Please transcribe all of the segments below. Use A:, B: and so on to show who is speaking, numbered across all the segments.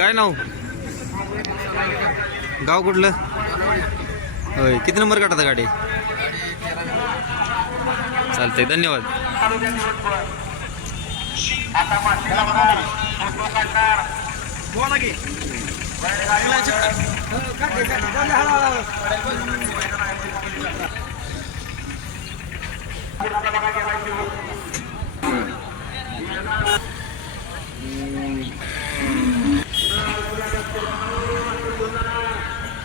A: काय नाव? गाव कुठलं? होय किती नंबर काढता गाडी? चालतंय धन्यवाद.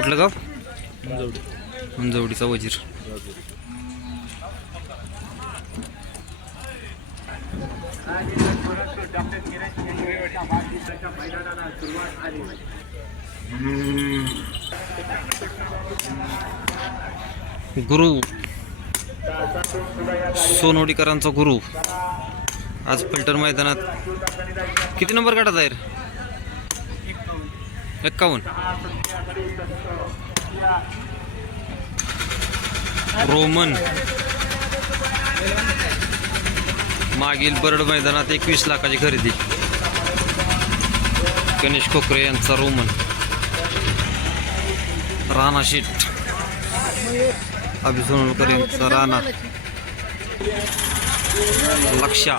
A: कुठलं गाव? मंजवडीचा वजीर. गुरु. सोनवडीकरांचा गुरु. आज फलटण मैदानात. किती नंबर काढत आहे रे? एक्कावन्न रोमन. मागील बरड मैदानात एकवीस लाखाची खरेदी. गणेश कोकरे यांचा रोमन. राणा शेट अभि सोनवलकर यांचा राणा. लक्षा.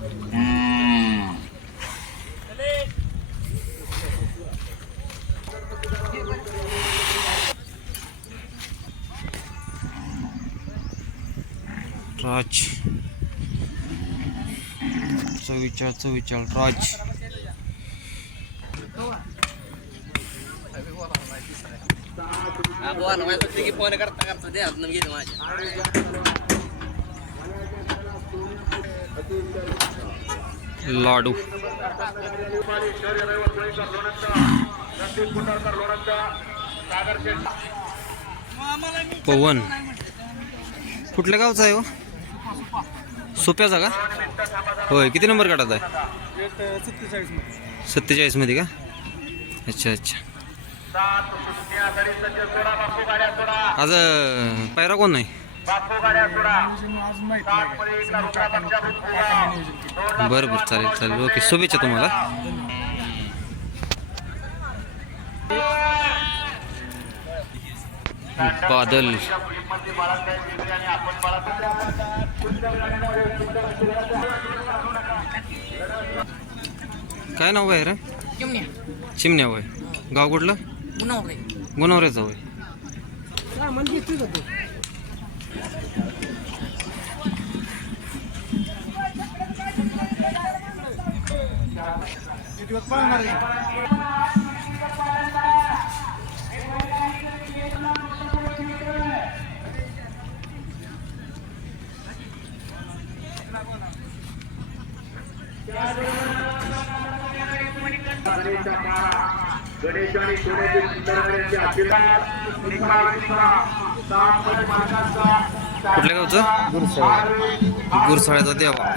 A: राज. चव्वेचाळ चव्वेचाळ राज.
B: फोन करता करता द्या गेले माझ्या.
A: लाडू. पवन. कुठल्या गावचा आहे हो? सोप्याचा का? होय किती नंबर काढत आहे? सत्तेचाळीसमध्ये का? अच्छा अच्छा. आज पायरा कोण नाही बरं बरं चालेल चालेल. ओके शुभेच्छा तुम्हाला. बादल. काय नाव आहे रे? चिमण्या. होय गाव कुठलं? गुणवऱ्याचं होय Idiot banget ya.
C: गणेश आणि सोन्याचे सुंदरवड्याचे आशीर्वाद
A: कुठल्या गावचं? गुरसाळ्याचा देवा.